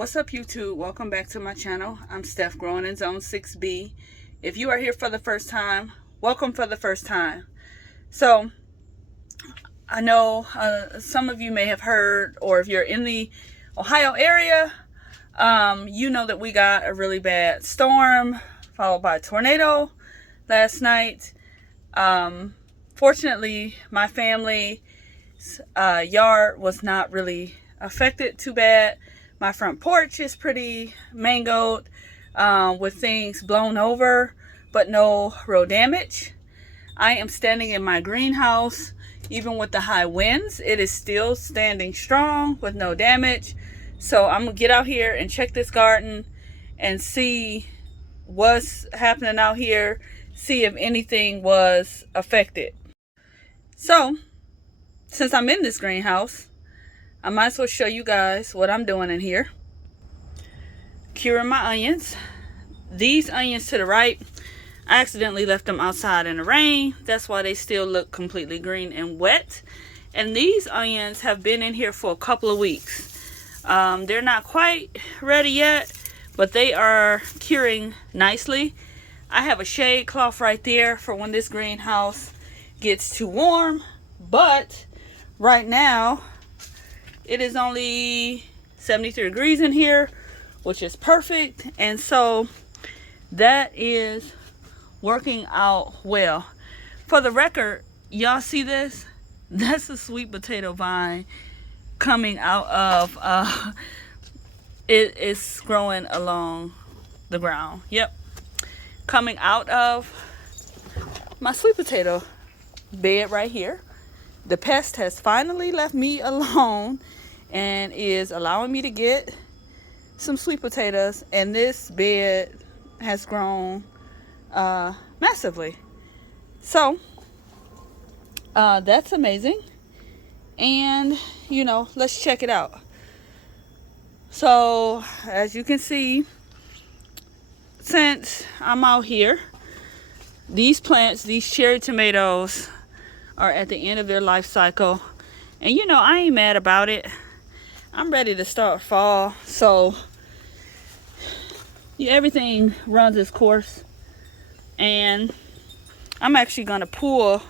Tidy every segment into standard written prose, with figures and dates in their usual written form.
What's up, YouTube? Welcome back to my channel. I'm Steph, growing in Zone 6B. If you are here for the first time, welcome for the first time. So I know some of you may have heard, or if you're in the Ohio area, you know that we got a really bad storm followed by a tornado last night. Fortunately, my family's yard was not really affected too bad. My front porch is pretty mangled with things blown over, but no real damage. I am standing in my greenhouse. Even with the high winds, it is still standing strong with no damage. So I'm gonna get out here and check this garden and see what's happening out here, see if anything was affected. So since I'm in this greenhouse, I might as well show you guys what I'm doing in here. Curing my onions. These onions to the right, I accidentally left them outside in the rain. That's why they still look completely green and wet. And these onions have been in here for a couple of weeks. They're not quite ready yet, but they are curing nicely. I have a shade cloth right there for when this greenhouse gets too warm. But right now, it is only 73 degrees in here, which is perfect. And so that is working out well. For the record, y'all see this? That's a sweet potato vine coming out of, it is growing along the ground. Yep. Coming out of my sweet potato bed right here. The pest has finally left me alone and is allowing me to get some sweet potatoes, and this bed has grown massively. So that's amazing. And you know, let's check it out. So as you can see, since I'm out here, these plants, these cherry tomatoes, are at the end of their life cycle. And you know, I ain't mad about it. I'm ready to start fall, so yeah, everything runs its course. And I'm actually gonna pull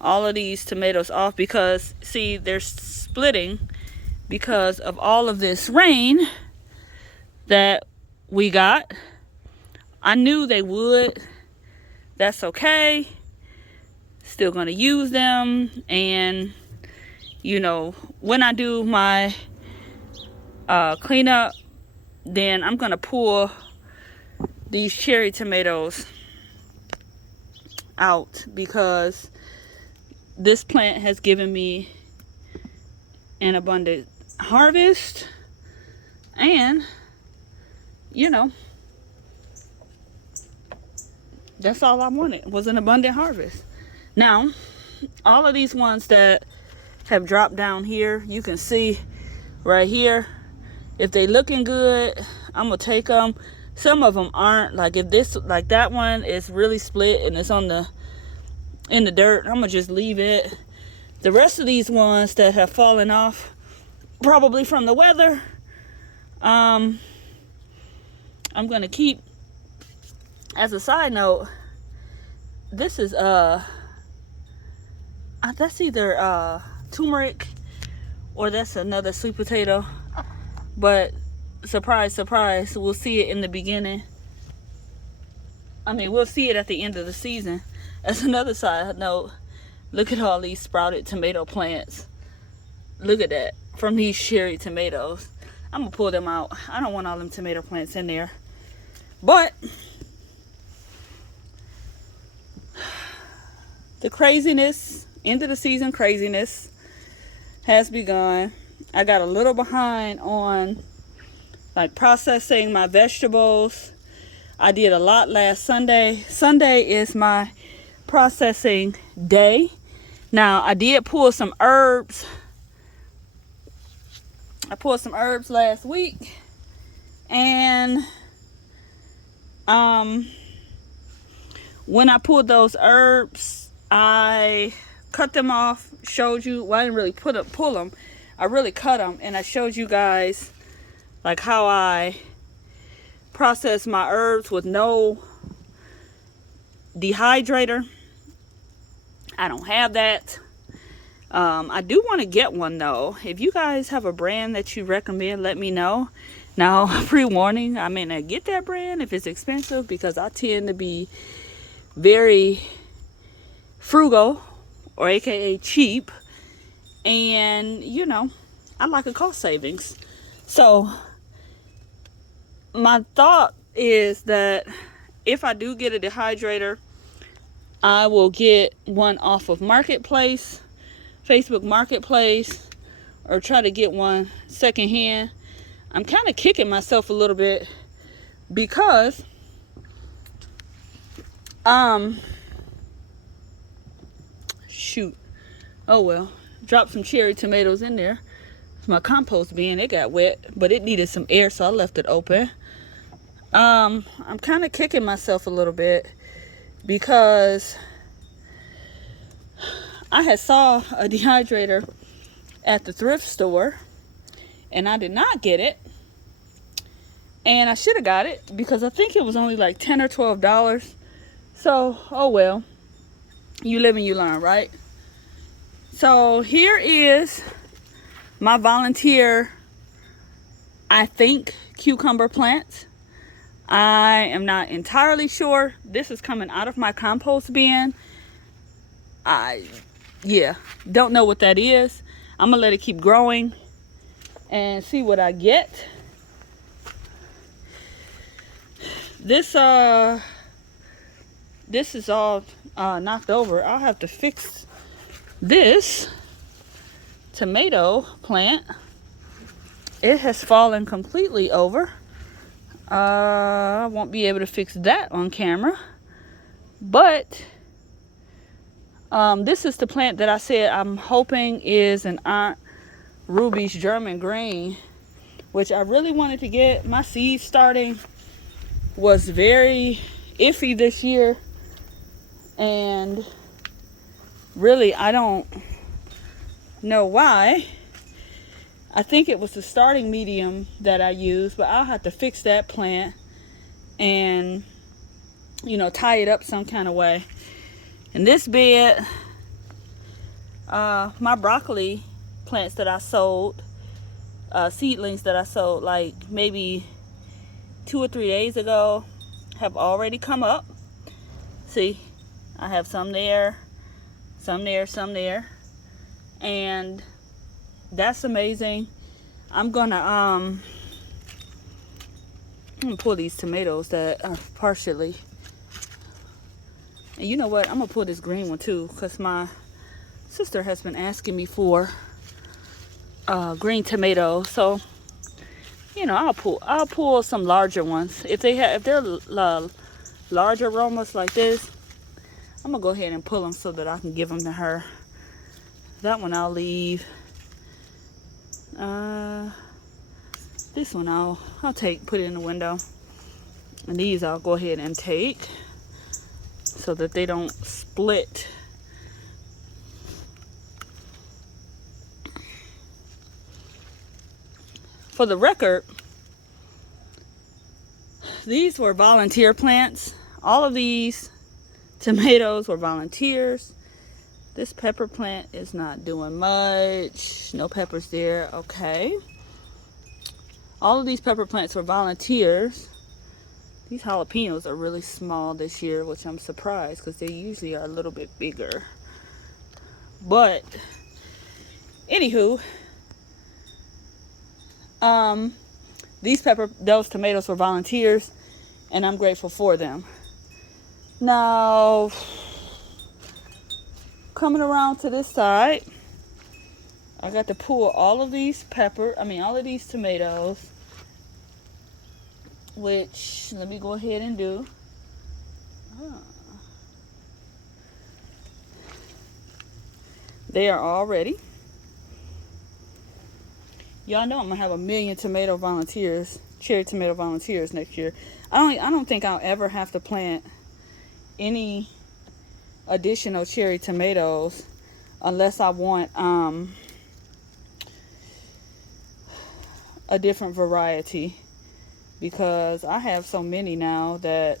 all of these tomatoes off because, see, they're splitting because of all of this rain that we got. I knew they would. That's okay. Still gonna use them. And you know, when I do my cleanup, then I'm gonna pull these cherry tomatoes out because this plant has given me an abundant harvest. And you know, that's all I wanted, was an abundant harvest. Now all of these ones that have dropped down here, you can see right here, if they looking good, I'm gonna take them. Some of them aren't. Like if this, like that one is really split and it's on the in the dirt, I'm gonna just leave it. The rest of these ones that have fallen off, probably from the weather, I'm gonna keep. As a side note, this is that's either turmeric or that's another sweet potato. But surprise, surprise, we'll see it in the beginning. I mean, we'll see it at the end of the season. As another side note, look at all these sprouted tomato plants. Look at that, from these cherry tomatoes. I'm gonna pull them out. I don't want all them tomato plants in there. But the craziness, end of the season craziness, has begun. I got a little behind on like processing my vegetables. I did a lot last Sunday. Sunday is my processing day. Now I did pull some herbs. I pulled some herbs last week, and when I pulled those herbs, I cut them off, showed you. Well, I didn't really pull them. I really cut them, and I showed you guys like how I process my herbs with no dehydrator. I don't have that. I do want to get one though. If you guys have a brand that you recommend, let me know. Now, pre-warning, I may not get that brand if it's expensive, because I tend to be very frugal, or aka cheap, and you know, I like a cost savings. So my thought is that if I do get a dehydrator, I will get one off of Marketplace, Facebook Marketplace, or try to get one secondhand. I'm kind of kicking myself a little bit because shoot, oh well, dropped some cherry tomatoes in there. My compost bin, it got wet, but it needed some air, so I left it open. I'm kind of kicking myself a little bit because I had saw a dehydrator at the thrift store and I did not get it, and I should have got it because I think it was only like $10 or $12. So oh well, you live and you learn, right? So here is my volunteer, I think, cucumber plants. I am not entirely sure. This is coming out of my compost bin. Yeah, don't know what that is. I'm gonna let it keep growing and see what I get. This is all knocked over. I'll have to fix this tomato plant. It has fallen completely over. I won't be able to fix that on camera, but this is the plant that I said I'm hoping is an Aunt Ruby's German green, which I really wanted to get. My seed starting was very iffy this year, and really I don't know why. I think it was the starting medium that I used, but I'll have to fix that plant and, you know, tie it up some kind of way. In this bed, my broccoli plants that I sold, seedlings that I sold like maybe 2 or 3 days ago, have already come up. See, I have some there, some there, some there, and that's amazing. I'm gonna pull these tomatoes that are partially, and you know what, I'm gonna pull this green one too, because my sister has been asking me for green tomatoes. So you know, I'll pull some larger ones if they're large aromas like this. I'm gonna go ahead and pull them so that I can give them to her. That one I'll leave. This one I'll put it in the window, and these I'll go ahead and take so that they don't split. For the record, these were volunteer plants. All of these tomatoes were volunteers. This pepper plant is not doing much. No peppers there. Okay. All of these pepper plants were volunteers. These jalapenos are really small this year, which I'm surprised because they usually are a little bit bigger. But anywho, those tomatoes were volunteers, and I'm grateful for them. Now, coming around to this side, I got to pull all of these all of these tomatoes, which let me go ahead and do. They are all ready. Y'all know I'm gonna have 1 million cherry tomato volunteers next year. I don't think I'll ever have to plant any additional cherry tomatoes unless I want a different variety, because I have so many now that,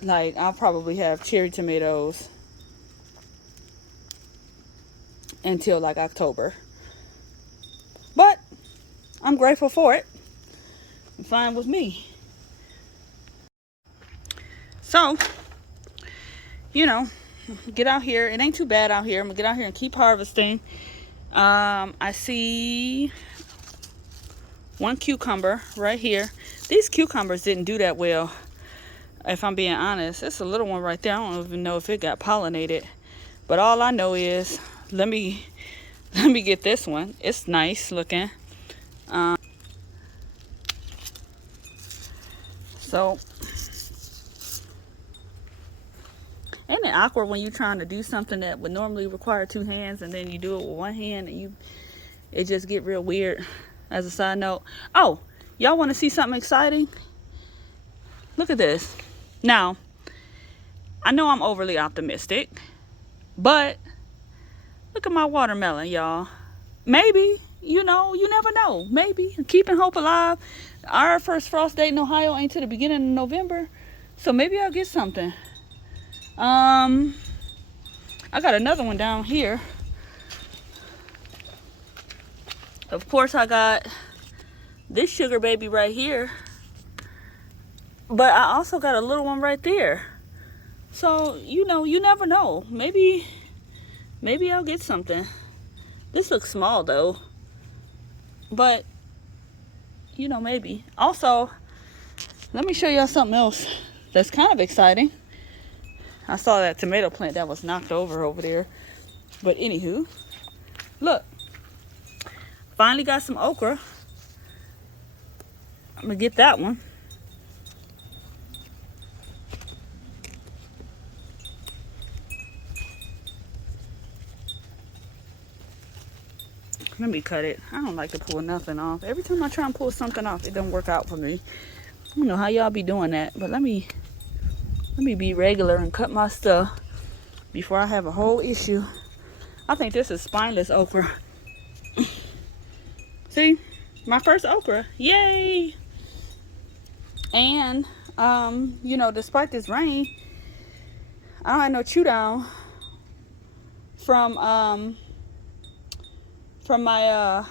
like, I'll probably have cherry tomatoes until like October. But I'm grateful for it. It's fine with me. So, you know, get out here. It ain't too bad out here. I'm gonna get out here and keep harvesting. I see one cucumber right here. These cucumbers didn't do that well, if I'm being honest. It's a little one right there. I don't even know if it got pollinated. But all I know is, let me get this one. It's nice looking. So, ain't it awkward when you're trying to do something that would normally require 2 hands, and then you do it with 1 hand, and it just get real weird. As a side note, oh, y'all want to see something exciting? Look at this. Now, I know I'm overly optimistic, but look at my watermelon, y'all. Maybe, you know, you never know. Maybe. Keeping hope alive. Our first frost date in Ohio ain't till the beginning of November, so maybe I'll get something. I got another one down here. Of course, I got this sugar baby right here, but I also got a little one right there. So, you know, you never know. Maybe I'll get something. This looks small though, but you know, maybe. Also, let me show y'all something else that's kind of exciting. I saw that tomato plant that was knocked over there. But anywho, look. Finally got some okra. I'm gonna get that one. Let me cut it. I don't like to pull nothing off. Every time I try and pull something off, it don't work out for me. I don't know how y'all be doing that, but let me be regular and cut my stuff before I have a whole issue. I think this is spineless okra. See, my first okra, yay! And you know, despite this rain, I don't have no chew down from my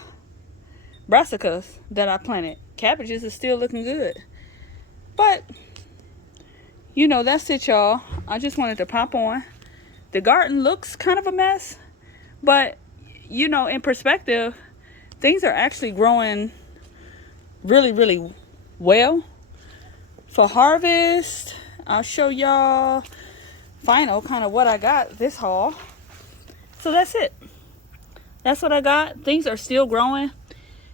brassicas that I planted. Cabbages is still looking good, but you know, that's it, y'all. I just wanted to pop on. The garden looks kind of a mess, but you know, in perspective, things are actually growing really, really well. For harvest, I'll show y'all final kind of what I got this haul. So that's it. That's what I got. Things are still growing.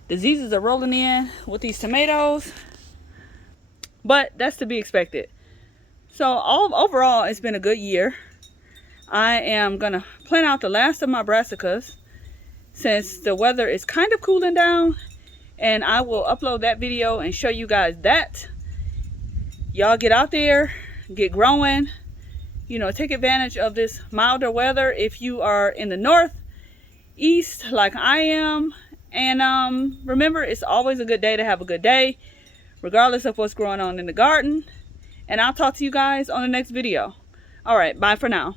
Diseases are rolling in with these tomatoes, but that's to be expected. So overall, it's been a good year. I am gonna plant out the last of my brassicas since the weather is kind of cooling down, and I will upload that video and show you guys that. Y'all get out there, get growing, you know, take advantage of this milder weather if you are in the northeast like I am. And remember, it's always a good day to have a good day, regardless of what's going on in the garden. And I'll talk to you guys on the next video. All right, bye for now.